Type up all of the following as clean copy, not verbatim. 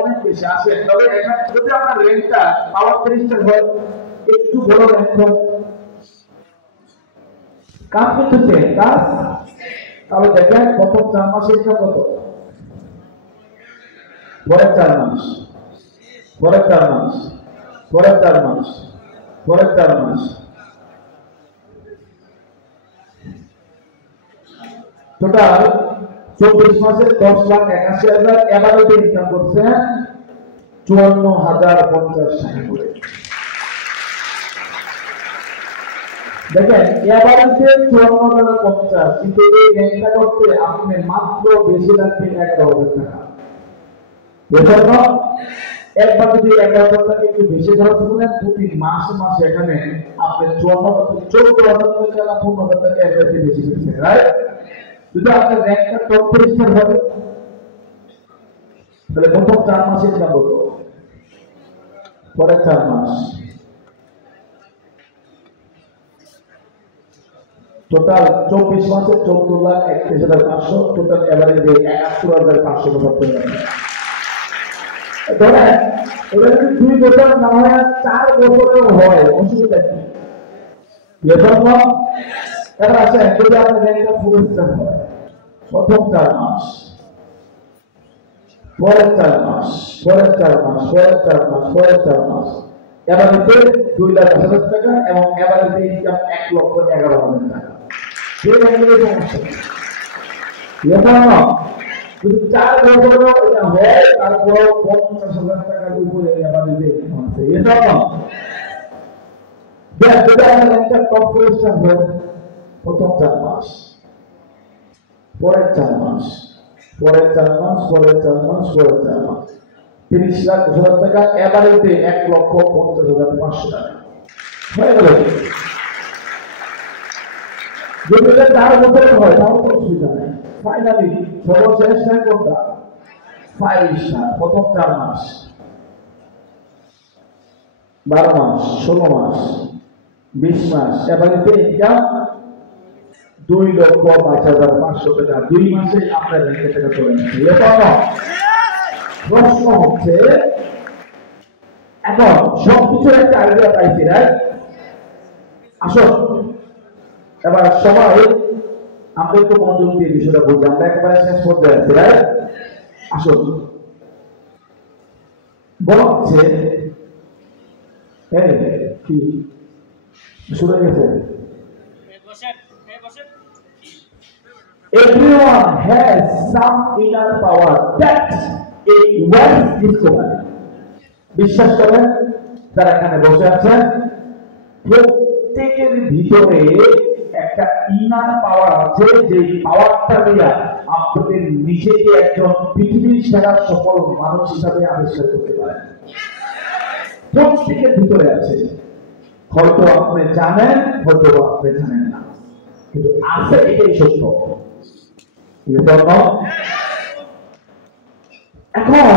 অনেক বেশি আসে। তবে এখানে যদি আপনার র্যাঙ্কটা পাওয়ার 30 হয়, একটু বড় র্যাঙ্ক হয়, কাজ করতেছে কাজ, তাহলে দেখেন প্রথম 4 মাসে এটা কত, পরের 4 মাস, পরের 4 মাস, পরের 4 মাস, পরের 4 মাস, টোটাল 24 মাসে 10,81,000 এভারেজে ইনকাম করছে 54,050 টাকা করে। দেখেন এভারেজে 54,050, কিন্তু এই র্যাঙ্কটা করতে আপনি মাত্র বেশি লাগবে 11,000 টাকা। এজন্য একবার যদি 11,000 টাকা একটু বেশি খরচ করেন, প্রতি মাসে মাসে এখানে আপনি 14,000 টাকা না 15,000 টাকা এভারেজে বেশি পেয়েছেন, রাইট? যদি আপনার র্যাঙ্কটা টপ 30 হবে, তাহলে প্রথম 4 মাসে ইনকাম কত, পরের 4 মাস, টোটাল 24 মাসে 14,31,500, টোটাল এভারেজে 71,575 টাকা। ধরেন এটা যদি 2 বছর না হয়, 4 বছরেও হয়, অসুবিধা কি? এজন্য এবার আছে যদি আপনার র্যাঙ্কটা পুরো স্টার হয়, প্রথম 4 মাস, পরের 4 মাস, পরের 4 মাস, পরের 4 মাস, পরের 4 মাস, এভারেজে 2,10,000 টাকা এবং এভারেজে ইনকাম 1,11,000 টাকা। সেই র্যাঙ্কের সমস্যা এজন্য যদি 4 বছরও এটা হয়, তারপর 50,000 টাকার উপরে এভারেজে ইনকাম আছে। এজন্য যদি আপনার র্যাঙ্কটা টপ পজিশন হয়, প্রথম 4 মাস, পরের 4 মাস, পরের 4 মাস, পরের 4 মাস, পরের 4 মাস, 30,20,000 টাকা এভারেজে 1,50,500 টাকা হয়ে গেল। যদি এটা 4 বছরের হয় তাহলে তো অসুবিধা নেই। ফাইনালি সর্বশেষ র্যাঙ্কটা 5 স্টার, প্রথম 4 মাস, 12 মাস, 16 মাস, 20 মাস, এভারেজে ইনকাম 2,22,500 টাকা। 2 মাসে আপনার র্যাঙ্কে টাকা চলে আসছে। এরপর প্রশ্ন হচ্ছে, এখন সবকিছুর একটা আইডিয়া পাইছি, রাইট? আসুন এবার সবাই আমরা একটু মনোযোগ দিয়ে বিষয়টা বুঝি, আমরা একেবারে শেষ পর্যায়ে আছি, রাইট? আসুন বলা হচ্ছে, কি শুরু হয়ে গেছে? Everyone has some inner power that a once discovered. বিশ্বাস করেন যারা এখানে বসে আছেন, প্রত্যেকের ভিতরে একটা ইনার পাওয়ার আছে, যে পাওয়ারটা দিয়ে আপনাদের নিজেকে একজন পৃথিবীর সেরা সফল মানুষ হিসাবে আবিষ্কার করতে পারেন। প্রত্যেকের ভিতরে আছে, হয়তো আপনি জানেন, হয়তো আপনি জানেন না, কিন্তু আছে, এটাই সত্য। এখন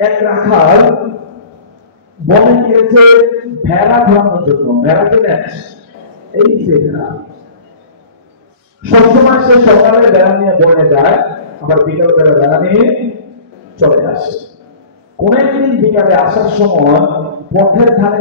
এক রাখাল বনে গিয়েছে ভেড়া ধরানোর জন্য। ভেড়া কিনে এই যে ভেড়া সবসময় সে সকালে বেড়া নিয়ে বনে যায়, আবার বিকাল বেলা বেড়া নিয়ে চলে আসে। কোন একদিন বিকালে আসার সময় পথের ধারে